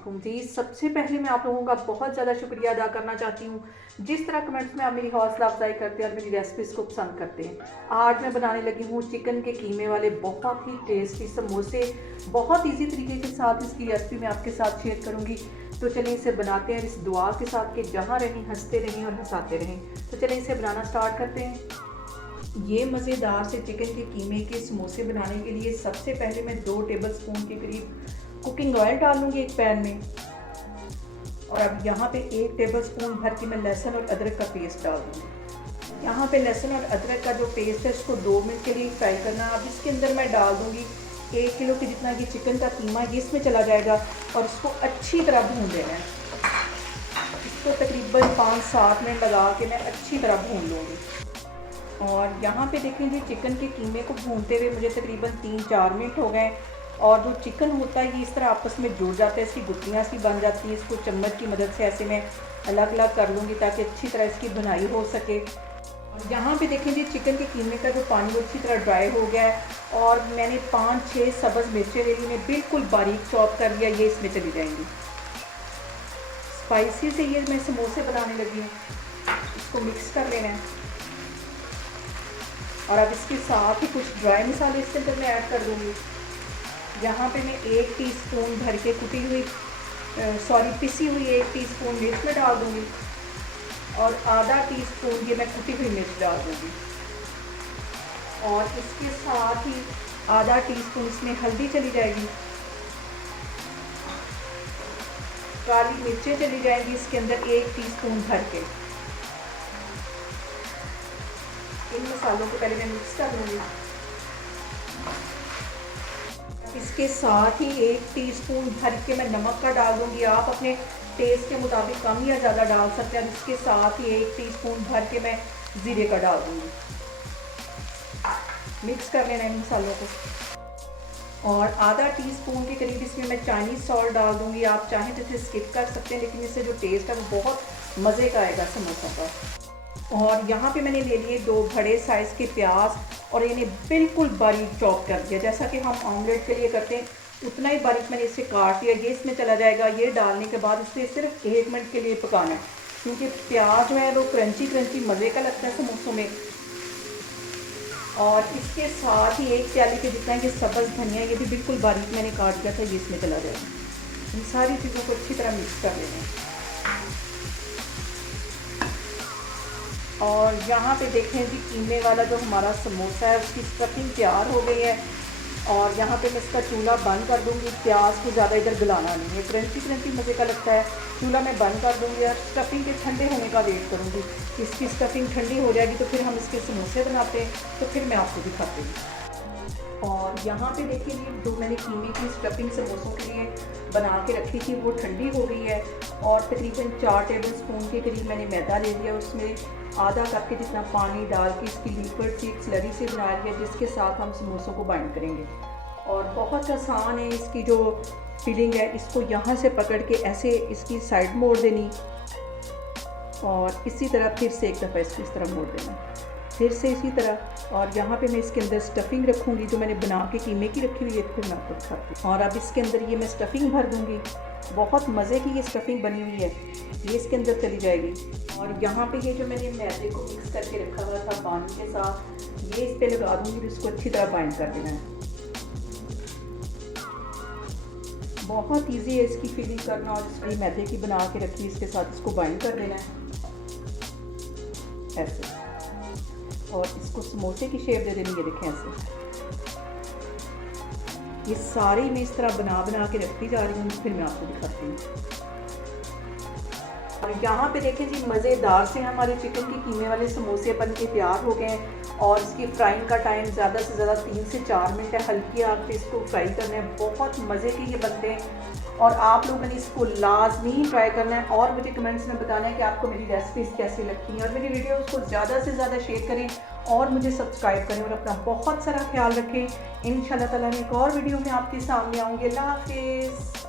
वालेकुम जी। सबसे पहले मैं आप लोगों का बहुत ज़्यादा शुक्रिया अदा करना चाहती हूँ, जिस तरह कमेंट्स में आप मेरी हौसला अफजाई करते हैं और मेरी रेसिपीज़ को पसंद करते हैं। आज मैं बनाने लगी हूँ चिकन के कीमे वाले बहुत ही टेस्टी समोसे। बहुत इजी तरीके के साथ इसकी रेसिपी मैं आपके साथ शेयर करूँगी। तो चलिए इसे बनाते हैं इस दुआ के साथ कि जहाँ रहें हंसते रहें और हंसाते रहें। तो चलिए इसे बनाना स्टार्ट करते हैं। ये मज़ेदार से चिकन के कीमे के समोसे बनाने के लिए सबसे पहले मैं 2 टेबलस्पून के करीब कुकिंग ऑयल डाल लूँगी एक पैन में। और अब यहाँ पे 1 टेबलस्पून भर के मैं लहसुन और अदरक का पेस्ट डाल दूँगी। यहाँ पे लहसुन और अदरक का जो पेस्ट है इसको 2 मिनट के लिए फ्राई करना है। अब इसके अंदर मैं डाल दूँगी 1 किलो के जितना ये चिकन का कीमा ये इसमें चला जाएगा और इसको अच्छी तरह भून देना है। इसको तकरीबन 5-7 मिनट लगा के मैं अच्छी तरह भून लूँगी। और यहाँ पे देखें जी चिकन के कीमे को भूनते हुए मुझे तकरीबन 3-4 मिनट हो गए। और जो चिकन होता है ये इस तरह आपस में जुड़ जाता है, इसकी गुत्थियाँ सी बन जाती हैं। इसको चम्मच की मदद से ऐसे मैं अलग अलग कर लूँगी ताकि अच्छी तरह इसकी बुनाई हो सके। और यहाँ पे देखें जी चिकन के कीमे का जो पानी वो अच्छी तरह ड्राई हो गया है। और मैंने 5-6 सब्ज़ मिर्चें ले ली, मैं बिल्कुल बारीक चॉप कर लिया, ये इसमें चली जाएंगी। स्पाइसी से ये मैं समोसे बनाने लगी हूँ। इसको मिक्स कर लेना है। और अब इसके साथ ही कुछ ड्राई मसाले इसके अंदर मैं ऐड कर दूँगी। यहाँ पे मैं 1 टीस्पून भर के पिसी हुई 1 टीस्पून मिर्च में डाल दूँगी। और आधा टीस्पून ये मैं कुटी हुई मिर्च डाल दूँगी। और इसके साथ ही आधा टीस्पून इसमें हल्दी चली जाएगी। काली मिर्चें चली जाएंगी इसके अंदर 1 टीस्पून भर के। इन मसालों को पहले मैं मिक्स कर लूँगी। इसके साथ ही 1 टीस्पून भर के मैं नमक का डाल दूँगी। आप अपने टेस्ट के मुताबिक कम या ज़्यादा डाल सकते हैं। इसके साथ ही 1 टीस्पून भर के मैं ज़ीरे का डाल दूँगी। मिक्स कर लेना इन मसालों को। और आधा टीस्पून के करीब इसमें मैं चाइनीज़ सॉल्ट डाल दूँगी। आप चाहें तो इसे स्किप कर सकते हैं, लेकिन इससे जो टेस्ट है वो बहुत मज़े का आएगा समोसों का। और यहाँ पे मैंने ले लिए 2 बड़े साइज़ के प्याज और इन्हें बिल्कुल बारीक चॉप कर दिया, जैसा कि हम ऑमलेट के लिए करते हैं उतना ही बारीक मैंने इसे काट लिया। ये इसमें चला जाएगा। ये डालने के बाद इसे सिर्फ 1 मिनट के लिए पकाना है, क्योंकि प्याज जो है वो क्रंची क्रंची मज़े का लगता है समोसों में। और इसके साथ ही 1 प्याली के जितना ये सब्ज़ धनिया ये भी बिल्कुल बारीक मैंने काट दिया था, ये इसमें चला जाएगा। इन सारी चीज़ों को अच्छी तरह मिक्स कर लेना है। और यहाँ पे देखें जी कीमे वाला जो हमारा समोसा है उसकी स्टफिंग तैयार हो गई है। और यहाँ पे मैं इसका चूल्हा बंद कर दूँगी। प्याज को ज़्यादा इधर गलाना नहीं है, क्रंची क्रंची मज़े का लगता है। चूल्हा मैं बंद कर दूँगी और स्टफिंग के ठंडे होने का वेट करूँगी। इसकी स्टफिंग ठंडी हो जाएगी तो फिर हम इसके समोसे बनाते हैं, तो फिर मैं आपको दिखाती हूँ। और यहाँ पे देखिए जी जो मैंने कीमे की स्टफिंग समोसों के लिए बना के रखी थी वो ठंडी हो गई है। और तकरीबन 4 टेबलस्पून के करीब मैंने मैदा ले लिया, उसमें आधा कप के जितना पानी डाल के इसकी लिक्विड सी स्लरी से बना लिया, जिसके साथ हम समोसों को बाइंड करेंगे। और बहुत आसान है, इसकी जो फिलिंग है इसको यहाँ से पकड़ के ऐसे इसकी साइड मोड़ देनी और इसी तरह फिर से एक दफ़ा इसको इस तरह मोड़ देना, फिर से इसी तरह। और यहाँ पे मैं इसके अंदर स्टफिंग रखूँगी जो मैंने बना के कीमे की रखी हुई है, फिर मैं आपको दिखाती हूँ। और अब इसके अंदर ये मैं स्टफिंग भर दूँगी। बहुत मज़े की ये स्टफिंग बनी हुई है, ये इसके अंदर चली जाएगी। और यहाँ पे ये जो मैंने मैदे को मिक्स करके रखा हुआ था पानी के साथ, ये इस पर लगा दूँगी, इसको अच्छी तरह बाइंड कर देना है। बहुत ईजी है इसकी फिलिंग करना। और इसकी मैदे की बना के रखी इसके साथ इसको बाइंड कर देना है ऐसे। और इसको समोसे की शेप दे देनी है, देखें ऐसे। ये सारी मैं इस तरह बना बना के रखती जा रही हूँ, फिर मैं आपको दिखाती हूँ। और यहाँ पे देखें जी मज़ेदार से हमारे चिकन के कीमे वाले समोसे बन के तैयार हो गए हैं। और इसकी फ्राइंग का टाइम ज़्यादा से ज़्यादा 3 से 4 मिनट है। हल्की आग पे इसको फ्राई करना है, बहुत मज़े के ये बनते हैं। और आप लोगों ने इसको लाजमी ट्राई करना है और मुझे कमेंट्स में बताना है कि आपको मेरी रेसिपीज़ कैसी लगती हैं। और मेरी वीडियोज़ को ज़्यादा से ज़्यादा शेयर करें और मुझे सब्सक्राइब करें और अपना बहुत सारा ख्याल रखें। इंशाल्लाह ताला मैं एक और वीडियो में आपके सामने आऊँगी। अल्लाह हाफिज़।